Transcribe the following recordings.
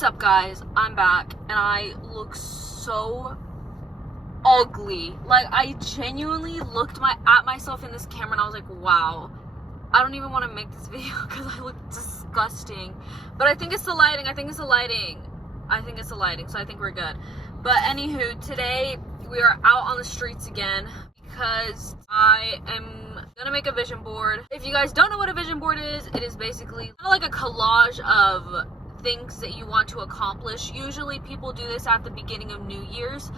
What's up, guys? I'm back, and I look so ugly. Like, I genuinely looked at myself in this camera and I was like, wow, I don't even want to make this video because I look disgusting. But I think it's the lighting. So I think we're good. But anywho, today we are out on the streets again because I am gonna make a vision board. If you guys don't know what a vision board is, it is basically kind of like a collage of things that you want to accomplish. Usually people do this at the beginning of New Year's.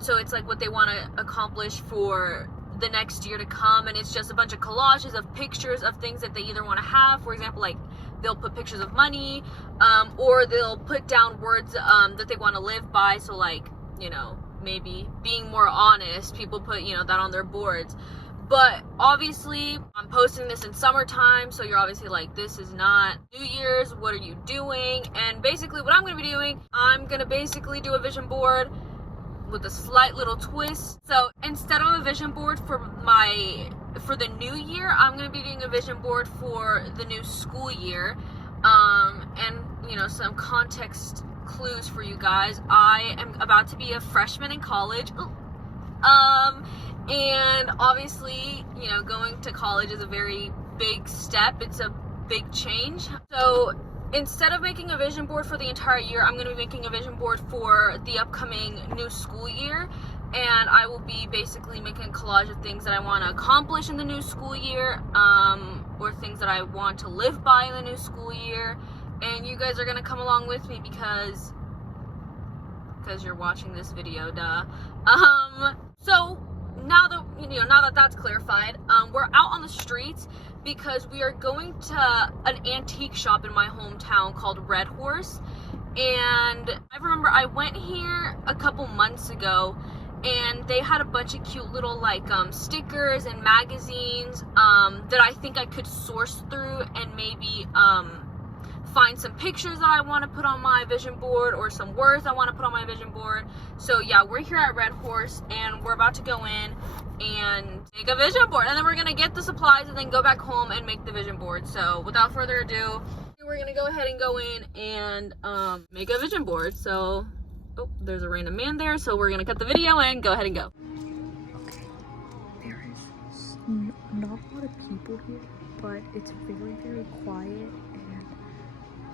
So it's like what they want to accomplish for the next year to come, and it's just a bunch of collages of pictures of things that they either want to have. For example, like they'll put pictures of money, or they'll put down words that they want to live by. So like, you know, maybe being more honest, people put, you know, that on their boards. But obviously I'm posting this in summertime, so you're obviously like, this is not New Year's, what are you doing? And basically what I'm gonna be doing, I'm gonna basically do a vision board with a slight little twist. So instead of a vision board for the new year, I'm gonna be doing a vision board for the new school year. And you know, some context clues for you guys. I am about to be a freshman in college. And obviously, you know, going to college is a very big step. It's a big change. So instead of making a vision board for the entire year, I'm going to be making a vision board for the upcoming new school year. And I will be basically making a collage of things that I want to accomplish in the new school year, or things that I want to live by in the new school year. And you guys are going to come along with me because you're watching this video, duh. So now that that's clarified, we're out on the streets because we are going to an antique shop in my hometown called Red Horse. And I remember I went here a couple months ago, and they had a bunch of cute little like stickers and magazines that I think I could source through and maybe find some pictures that I want to put on my vision board, or some words I want to put on my vision board. So yeah, we're here at Red Horse and we're about to go in and make a vision board, and then we're gonna get the supplies and then go back home and make the vision board. So without further ado, we're gonna go ahead and go in and make a vision board. So, oh, there's a random man there, so we're gonna cut the video and go ahead and go. Okay, there is not a lot of people here, but it's very, very quiet, and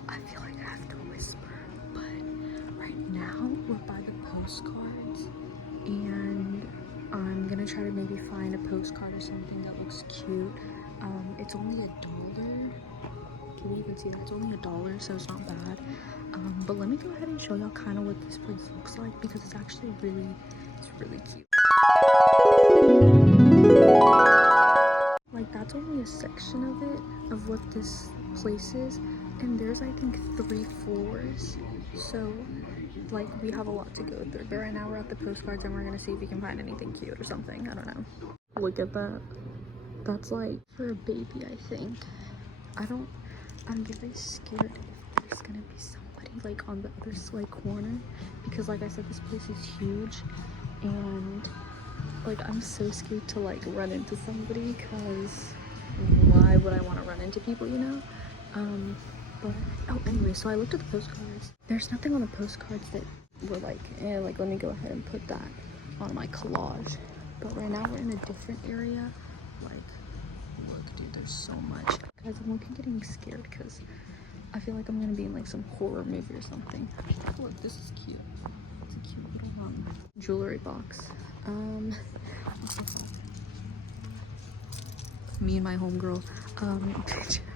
I feel like I have to whisper. But right now we're by the postcards, and I'm gonna try to maybe find a postcard or something that looks cute. It's only $1. Can you even see that? It's only $1, so it's not bad. But let me go ahead and show y'all kind of what this place looks like, because it's actually really cute. Like, that's only a section of it, of what this place is, and there's, I think, 3 floors. So like, we have a lot to go through. But right now we're at the postcards and we're gonna see if we can find anything cute or something. I don't know. Look at that. That's like for a baby, I think. I'm very scared if there's gonna be somebody like on the other like corner, because like I said, this place is huge, and like I'm so scared to like run into somebody, because why would I want to run into people, you know? But oh, anyway, so I looked at the postcards. There's nothing on the postcards that were like, like, let me go ahead and put that on my collage. But right now we're in a different area. Like, look, dude, there's so much. Guys, I'm looking getting scared because I feel like I'm gonna be in like some horror movie or something. Look, this is cute. It's a cute little jewelry box. Me and my homegirl.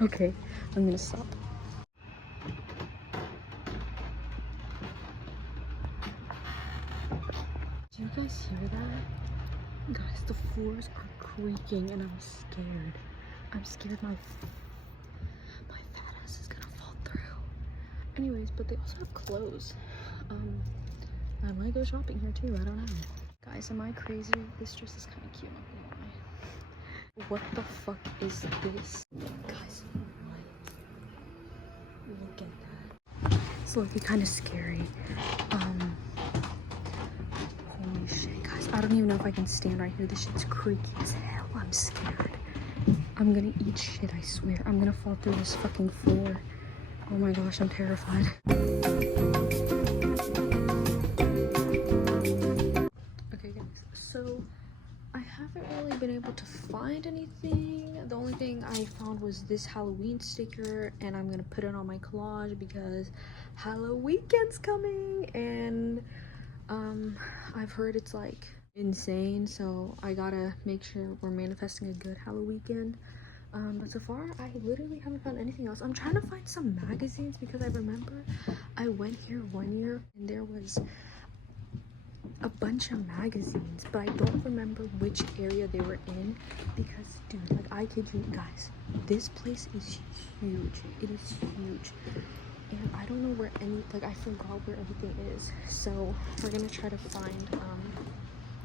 Okay, I'm gonna stop. Do you guys hear that? Guys, the floors are creaking and I'm scared. I'm scared my fat ass is gonna fall through. Anyways, but they also have clothes. I might go shopping here too, I don't know. Guys, am I crazy? This dress is kind of cute, not gonna lie. What the fuck is this? Guys, look at that. It's looking kind of scary. Holy shit, guys. I don't even know if I can stand right here. This shit's creaky as hell. I'm scared. I'm gonna eat shit, I swear. I'm gonna fall through this fucking floor. Oh my gosh, I'm terrified. Okay guys, so I haven't really been able to find anything. The only thing I found was this Halloween sticker, and I'm gonna put it on my collage because Halloween's coming, and I've heard it's like insane, so I gotta make sure we're manifesting a good Halloween. But so far I literally haven't found anything else. I'm trying to find some magazines because I remember I went here one year and there was a bunch of magazines, but I don't remember which area they were in because, dude, like, I kid you guys, this place is huge. It is huge, and I don't know where any, like, I forgot where everything is, so we're gonna try to find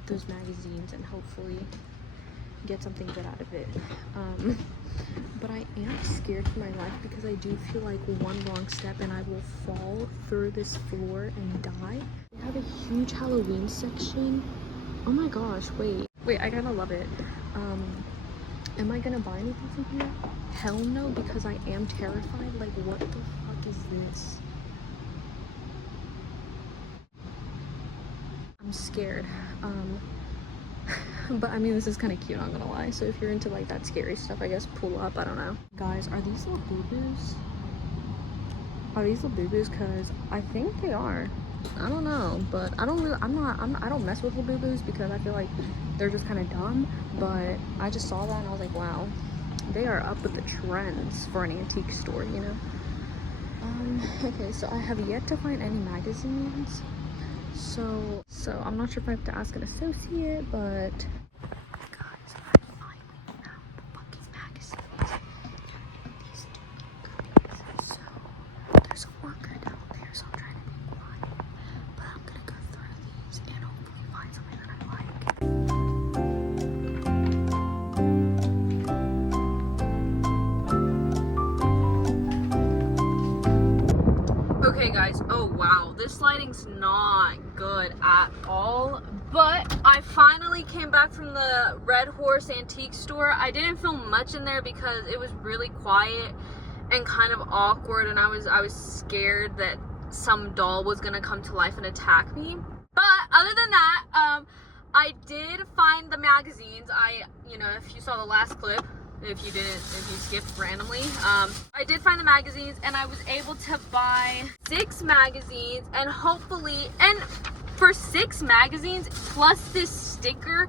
those magazines and hopefully get something good out of it. But I am scared for my life because I do feel like one wrong step and I will fall through this floor and die. They have a huge Halloween section. Oh my gosh, wait, I kind of love it. Am I gonna buy anything from here? Hell no, because I am terrified. Like, what the fuck is this? I'm scared. But I mean, this is kind of cute, I'm not gonna lie. So if you're into like that scary stuff, I guess pull up. I don't know. Guys, are these little boo-boos? Are these little boo-boos? Because I think they are. I don't know, but I don't mess with little boo-boos because I feel like they're just kind of dumb. But I just saw that and I was like, wow, they are up with the trends for an antique store, you know. Okay, so I have yet to find any magazines. So I'm not sure if I have to ask an associate, but guys, I finally found the fucking magazines. These two groupies. So there's a worker down there, so I'm trying to be quiet. But I'm gonna go through these and hopefully find something that I like. Okay guys, oh wow, this lighting's not good at all, but I finally came back from the Red Horse Antique Store. I didn't film much in there because it was really quiet and kind of awkward, and I was scared that some doll was gonna come to life and attack me. But other than that, I did find the magazines. You know, if you saw the last clip, if you skipped randomly, I did find the magazines, and I was able to buy 6 magazines, and hopefully, and for 6 magazines plus this sticker,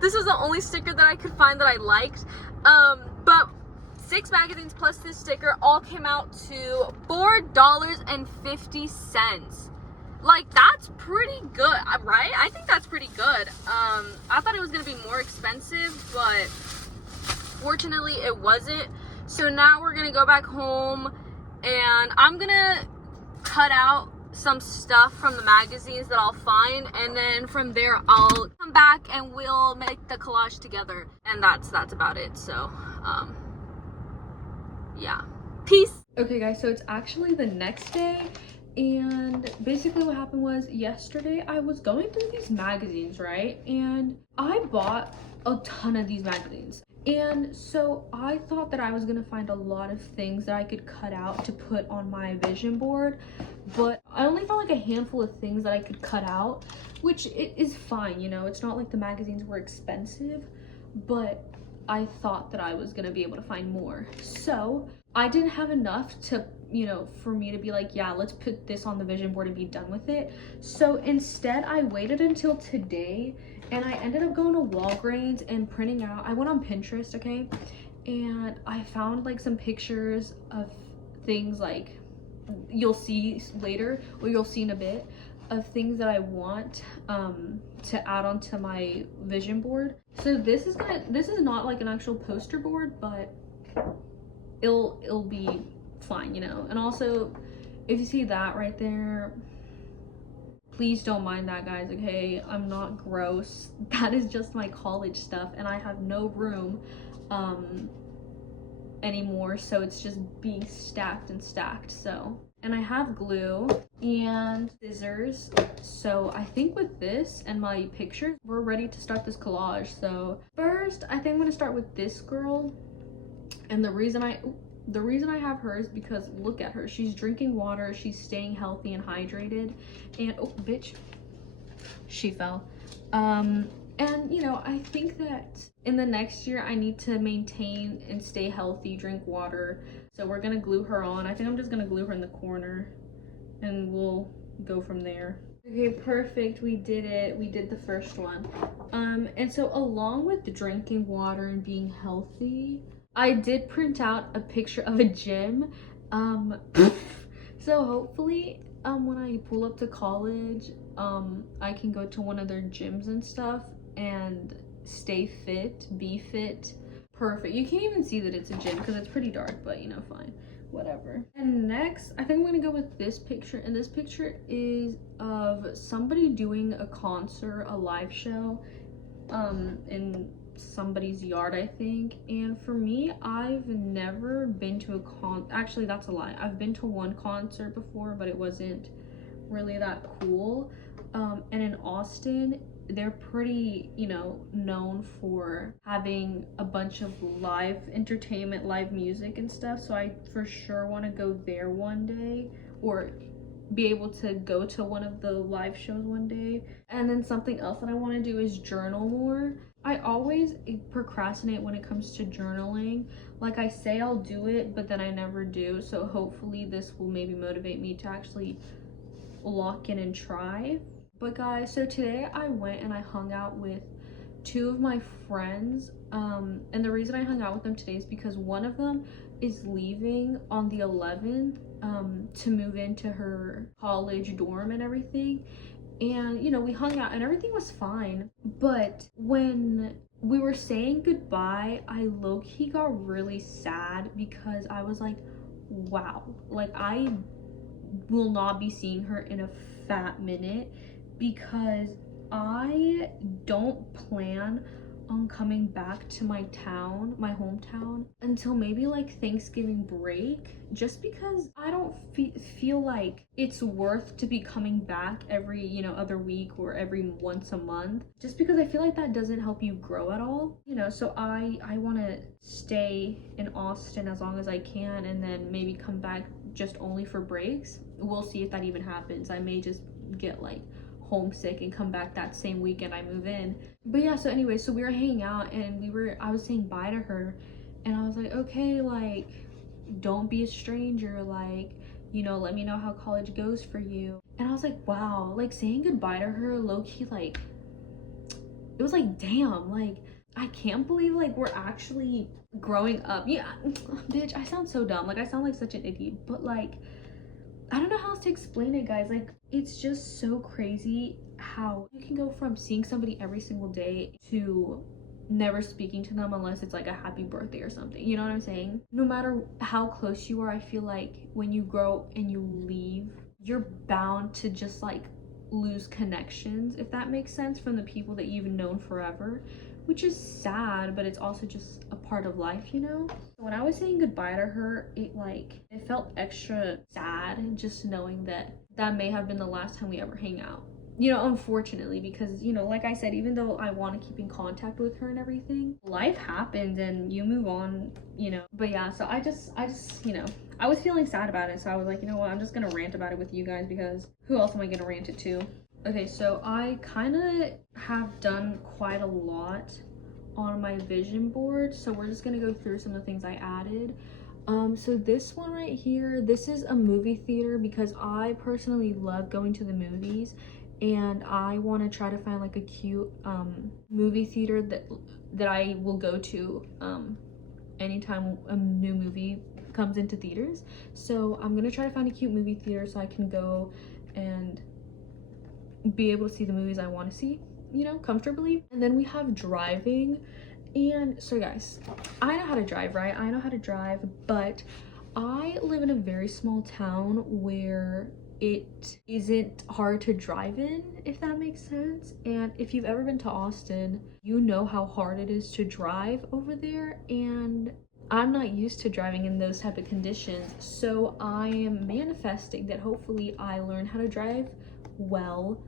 this was the only sticker that I could find that I liked, but 6 magazines plus this sticker all came out to $4.50. Like, that's pretty good, right? I think that's pretty good. I thought it was gonna be more expensive, but fortunately it wasn't. So now we're gonna go back home and I'm gonna cut out some stuff from the magazines that I'll find, and then from there I'll come back and we'll make the collage together, and that's about it. So yeah, peace. Okay guys, so it's actually the next day, and basically what happened was yesterday I was going through these magazines, right, and I bought a ton of these magazines. And so I thought that I was gonna find a lot of things that I could cut out to put on my vision board, but I only found like a handful of things that I could cut out, which it is fine, you know. It's not like the magazines were expensive, but I thought that I was gonna be able to find more. So I didn't have enough to, you know, for me to be like, yeah, let's put this on the vision board and be done with it. So instead I waited until today, and I ended up going to Walgreens and printing out, I went on Pinterest, okay, and I found like some pictures of things like, you'll see later, or you'll see in a bit, of things that I want to add onto my vision board. So this is not like an actual poster board, but it'll be fine, you know. And also, if you see that right there, please don't mind that, guys, okay? I'm not gross. That is just my college stuff, and I have no room anymore, so it's just being stacked and stacked. So, and I have glue and scissors, so I think with this and my pictures, we're ready to start this collage. So first, I think I'm gonna start with this girl, and the reason The reason I have her is because look at her. She's drinking water, she's staying healthy and hydrated, and oh bitch, she fell. And you know, I think that in the next year I need to maintain and stay healthy, drink water. So we're gonna glue her on. I think I'm just gonna glue her in the corner and we'll go from there. Okay, perfect. We did it. We did the first one. And so along with drinking water and being healthy, I did print out a picture of a gym. So hopefully when I pull up to college, I can go to one of their gyms and stuff and stay fit, be fit. Perfect. You can't even see that it's a gym because it's pretty dark, but you know, fine, whatever. And next, I think I'm gonna go with this picture, and this picture is of somebody doing a concert, a live show, in somebody's yard, I think. And for me, I've never been to a actually, that's a lie. I've been to one concert before, but it wasn't really that cool. And in Austin, they're pretty, you know, known for having a bunch of live entertainment, live music and stuff. So I for sure want to go there one day, or be able to go to one of the live shows one day. And then something else that I want to do is journal more. I always procrastinate when it comes to journaling. Like I say I'll do it, but then I never do. So hopefully this will maybe motivate me to actually lock in and try. But guys, so today I went and I hung out with two of my friends. And the reason I hung out with them today is because one of them is leaving on the 11th to move into her college dorm and everything. And you know, we hung out and everything was fine, but when we were saying goodbye, I low-key got really sad because I was like, wow, like I will not be seeing her in a fat minute, because I don't plan on coming back to my town, my hometown, until maybe like Thanksgiving break, just because I don't feel like it's worth to be coming back every, you know, other week or every once a month, just because I feel like that doesn't help you grow at all, you know. So I want to stay in Austin as long as I can, and then maybe come back just only for breaks. We'll see if that even happens. I may just get like homesick and come back that same weekend I move in. But yeah, so anyway, so we were hanging out and I was saying bye to her, and I was like, okay, like don't be a stranger, like, you know, let me know how college goes for you. And I was like, wow, like saying goodbye to her low-key, like it was like, damn, like I can't believe like we're actually growing up. Yeah, bitch, I sound so dumb, like I sound like such an idiot, but like I don't know how else to explain it, guys. Like, it's just so crazy how you can go from seeing somebody every single day to never speaking to them unless it's like a happy birthday or something. You know what I'm saying? No matter how close you are, I feel like when you grow and you leave, you're bound to just like lose connections, if that makes sense, from the people that you've known forever, which is sad, but it's also just a part of life, you know? When I was saying goodbye to her, it felt extra sad just knowing that that may have been the last time we ever hang out. You know, unfortunately, because, you know, like I said, even though I want to keep in contact with her and everything, life happens and you move on, you know. But yeah, so I just, you know, I was feeling sad about it, so I was like, you know what, I'm just gonna rant about it with you guys, because who else am I gonna rant it to? Okay, so I kind of have done quite a lot on my vision board, so we're just gonna go through some of the things I added. So this one right here, this is a movie theater because I personally love going to the movies, and I want to try to find like a cute movie theater that I will go to anytime a new movie comes into theaters. So I'm gonna try to find a cute movie theater so I can go and be able to see the movies I want to see, you know, comfortably. And then we have driving. And so guys, I know how to drive, right? I know how to drive, but I live in a very small town where it isn't hard to drive in, if that makes sense. And if you've ever been to Austin, you know how hard it is to drive over there, and I'm not used to driving in those type of conditions. So I am manifesting that hopefully I learn how to drive well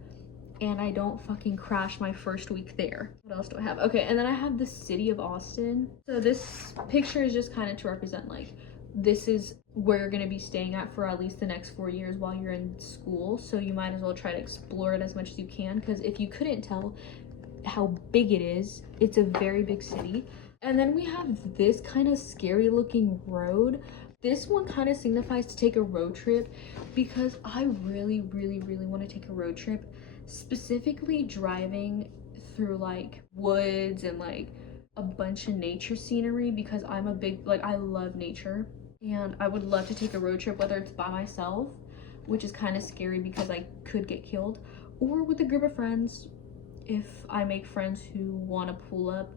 and I don't fucking crash my first week there. What else do I have? Okay, and then I have the city of Austin. So this picture is just kind of to represent like this is where you're going to be staying at for at least the next 4 years while you're in school, so you might as well try to explore it as much as you can, because if you couldn't tell how big it is, it's a very big city. And then we have this kind of scary looking road. This one kind of signifies to take a road trip, because I really want to take a road trip, specifically driving through like woods and like a bunch of nature scenery, because I'm a big, like, I love nature, and I would love to take a road trip, whether it's by myself, which is kind of scary because I could get killed, or with a group of friends, if I make friends who want to pull up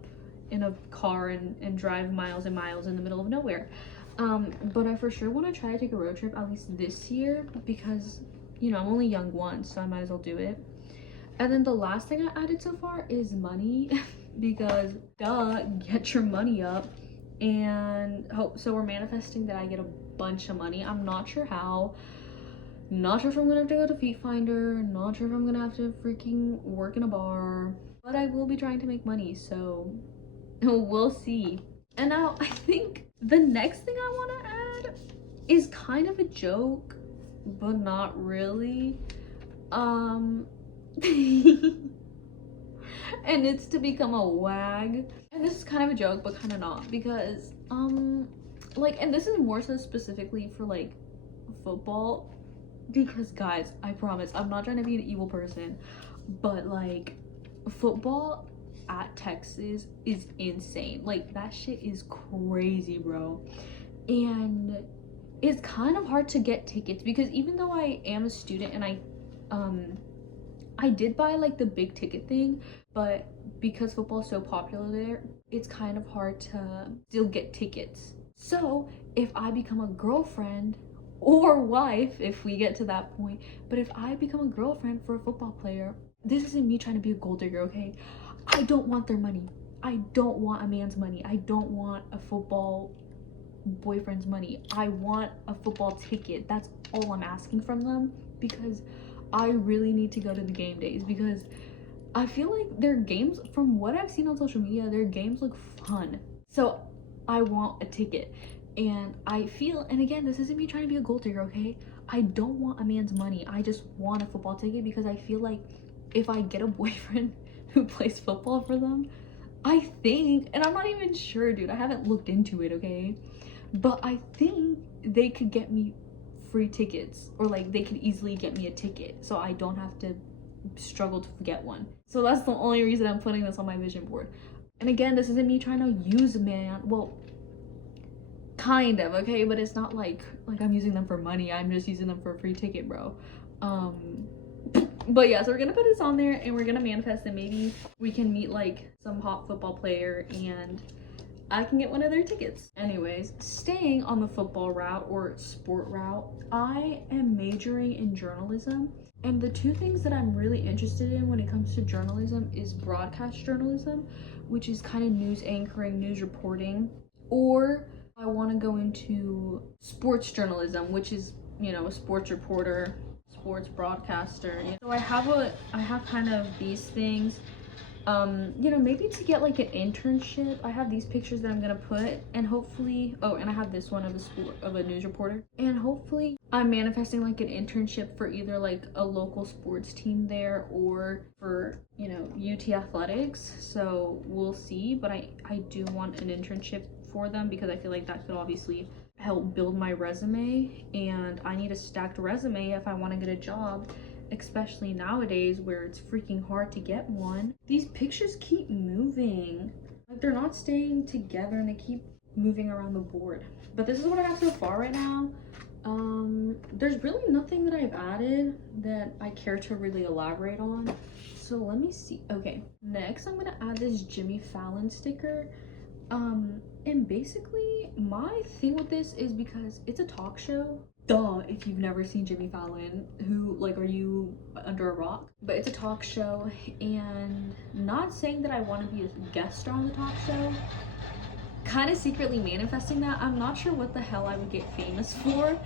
in a car and drive miles and miles in the middle of nowhere. But I for sure want to try to take a road trip at least this year, because, you know, I'm only young once, so I might as well do it. And then the last thing I added so far is money, because duh, get your money up. And so we're manifesting that I get a bunch of money. I'm not sure how, not sure if I'm gonna have to go to Feet Finder, not sure if I'm gonna have to freaking work in a bar, but I will be trying to make money, so we'll see. And now I think the next thing I want to add is kind of a joke, but not really. And it's to become a wag. And this is kind of a joke, but kind of not, because like, and this is more so specifically for like football, because guys, I promise I'm not trying to be an evil person, but like football at Texas is insane. Like, that shit is crazy, bro. And it's kind of hard to get tickets, because even though I am a student and I did buy like the big ticket thing, but because football is so popular there, it's kind of hard to still get tickets. So if I become a girlfriend or wife, if we get to that point, but if I become a girlfriend for a football player, this isn't me trying to be a gold digger, okay? I don't want their money. I don't want a man's money. I don't want a football boyfriend's money. I want a football ticket. That's all I'm asking from them, because I really need to go to the game days, because I feel like their games, from what I've seen on social media, their games look fun. So I want a ticket. And I feel, and again, this isn't me trying to be a gold digger, okay? I don't want a man's money. I just want a football ticket, because I feel like if I get a boyfriend who plays football for them, I think, and I'm not even sure, dude, I haven't looked into it, okay? But I think they could get me free tickets, or like they could easily get me a ticket, so I don't have to struggle to get one. So that's the only reason I'm putting this on my vision board. And again, this isn't me trying to use a man, well, kind of, okay? But it's not like I'm using them for money. I'm just using them for a free ticket, bro. But yeah, so we're gonna put this on there, and we're gonna manifest that maybe we can meet like some hot football player and I can get one of their tickets. Anyways, staying on the football route or sport route, I am majoring in journalism. And the two things that I'm really interested in when it comes to journalism is broadcast journalism, which is kind of news anchoring, news reporting, or I want to go into sports journalism, which is, you know, a sports reporter, sports broadcaster. So I have kind of these things. You know, maybe to get like an internship. I have these pictures that I'm gonna put, and hopefully, oh, and I have this one of a news reporter, and hopefully I'm manifesting like an internship for either like a local sports team there or for, you know, UT athletics. So we'll see, but I do want an internship for them, because I feel like that could obviously help build my resume, and I need a stacked resume if I want to get a job, especially nowadays where it's freaking hard to get one. These pictures keep moving, like they're not staying together, and they keep moving around the board. But this is what I have so far right now. There's really nothing that I've added that I care to really elaborate on, so let me see. Okay, next I'm gonna add this Jimmy Fallon sticker. And basically my thing with this is because it's a talk show. Duh, if you've never seen Jimmy Fallon, who, like, are you under a rock? But it's a talk show, and not saying that I want to be a guest star on the talk show, kind of secretly manifesting that. I'm not sure what the hell I would get famous for,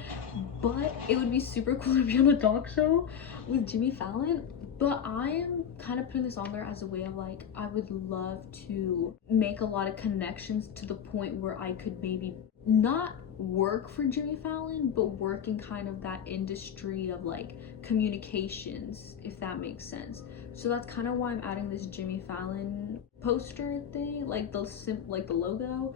but it would be super cool to be on a talk show with Jimmy Fallon. But I am kind of putting this on there as a way of like, I would love to make a lot of connections to the point where I could maybe not work for Jimmy Fallon, but work in kind of that industry of like communications, if that makes sense. So that's kind of why I'm adding this Jimmy Fallon poster thing, like the logo.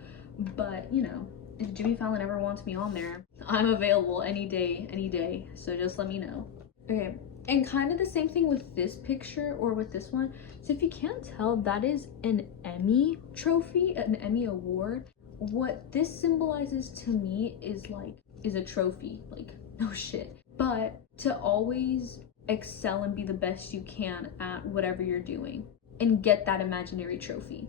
But you know, if Jimmy Fallon ever wants me on there, I'm available any day. So just let me know. Okay, and kind of the same thing with this picture or with this one. So if you can't tell, that is an Emmy trophy, an Emmy award. What this symbolizes to me is a trophy, like no shit. But to always excel and be the best you can at whatever you're doing and get that imaginary trophy.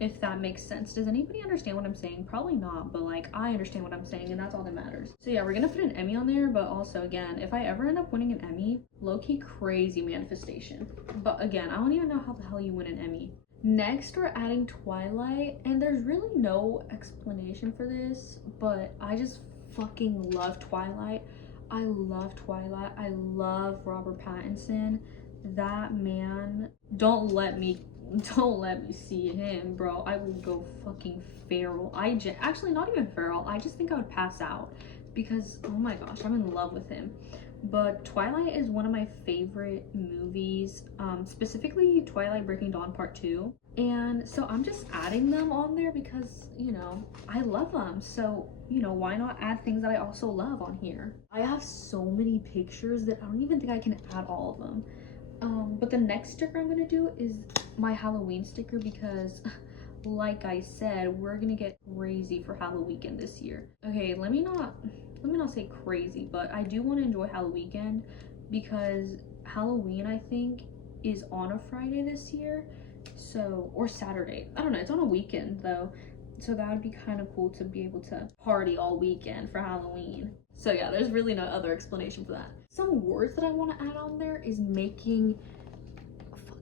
If that makes sense. Does anybody understand what I'm saying? Probably not, but like I understand what I'm saying, and that's all that matters. So yeah, we're gonna put an Emmy on there, but also again, if I ever end up winning an Emmy, low-key crazy manifestation. But again, I don't even know how the hell you win an Emmy. Next, we're adding Twilight, and there's really no explanation for this, but I just fucking love Twilight. I love Twilight. I love Robert Pattinson. That man, don't let me see him, bro. I will go fucking feral. Actually, not even feral. I just think I would pass out because, oh my gosh, I'm in love with him. But Twilight is one of my favorite movies, specifically Twilight Breaking Dawn Part 2. And so I'm just adding them on there because, you know, I love them. So, you know, why not add things that I also love on here? I have so many pictures that I don't even think I can add all of them. But the next sticker I'm gonna do is my Halloween sticker because like I said, we're gonna get crazy for Halloween this year. Okay, let me not say crazy, but I do want to enjoy Halloween because Halloween, I think, is on a Friday this year. So, or Saturday. I don't know, it's on a weekend though. So that would be kind of cool to be able to party all weekend for Halloween. So yeah, there's really no other explanation for that. Some words that I want to add on there is making,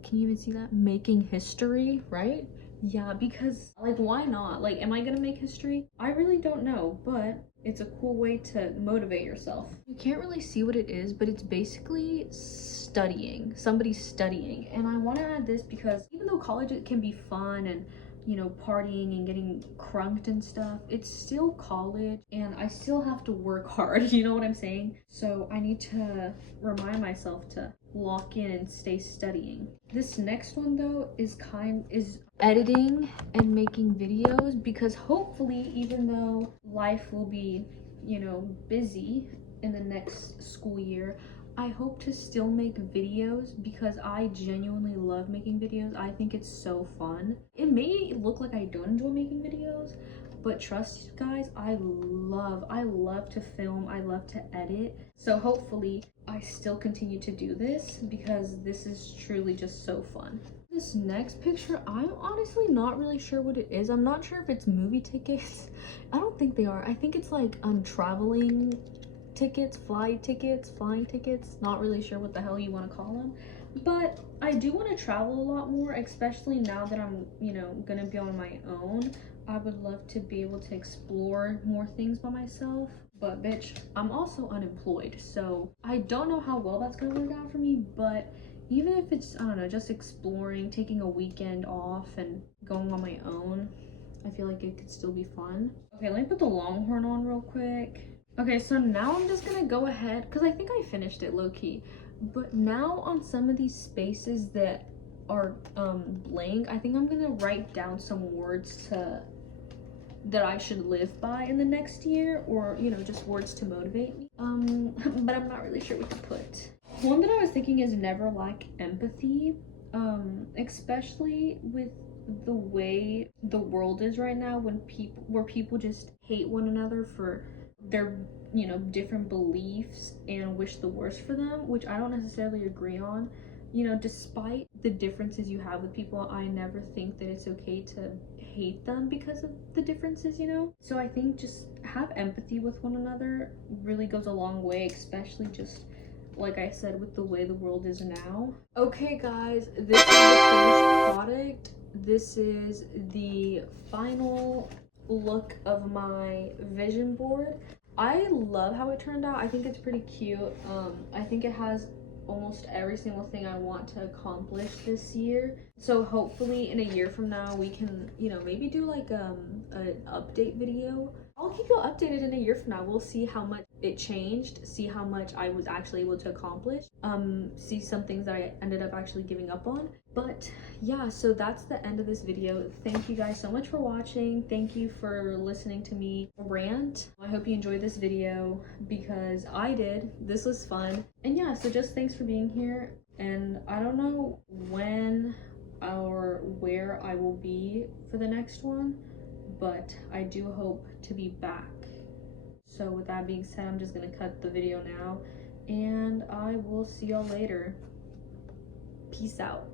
can you even see that? Making history, right? Yeah, because like, why not? Like, am I gonna make history? I really don't know, but it's a cool way to motivate yourself. You can't really see what it is, but it's basically studying. Somebody's studying. And I want to add this because even though college it can be fun and, you know, partying and getting crunked and stuff, it's still college and I still have to work hard, you know what I'm saying? So I need to remind myself to lock in and stay studying. This next one though is editing and making videos, because hopefully, even though life will be, you know, busy in the next school year, I hope to still make videos because I genuinely love making videos. I think it's so fun. It may look like I don't enjoy making videos, but trust you guys, I love to film, I love to edit. So hopefully I still continue to do this because this is truly just so fun. This next picture, I'm honestly not really sure what it is. I'm not sure if it's movie tickets. I don't think they are. I think it's like traveling tickets, flying tickets. Not really sure what the hell you want to call them. But I do want to travel a lot more, especially now that I'm, you know, gonna be on my own. I would love to be able to explore more things by myself. But bitch, I'm also unemployed, so I don't know how well that's gonna work out for me. But even if it's, I don't know, just exploring, taking a weekend off and going on my own, I feel like it could still be fun. Okay, let me put the Longhorn on real quick. Okay, so now I'm just gonna go ahead, because I think I finished it low-key. But now on some of these spaces that are blank, I think I'm gonna write down some words that I should live by in the next year, or, you know, just words to motivate me. But I'm not really sure what to put. One that I was thinking is never lack empathy, especially with the way the world is right now, where people just hate one another for their, you know, different beliefs and wish the worst for them, which I don't necessarily agree on. You know, despite the differences you have with people, I never think that it's okay to hate them because of the differences, you know? So I think just have empathy with one another really goes a long way, especially just like I said, with the way the world is now. Okay guys, this is the finished product. This is the final look of my vision board. I love how it turned out. I think it's pretty cute. I think it has almost every single thing I want to accomplish this year. So hopefully in a year from now we can, you know, maybe do like an update video I'll keep you updated in a year from now. We'll see how much it changed, see how much I was actually able to accomplish, see some things that I ended up actually giving up on. But yeah, so that's the end of this video. Thank you guys so much for watching. Thank you for listening to me rant. I hope you enjoyed this video because I did. This was fun. And yeah, so just thanks for being here. And I don't know when or where I will be for the next one, but I do hope to be back. So with that being said, I'm just gonna cut the video now and I will see y'all later. Peace out.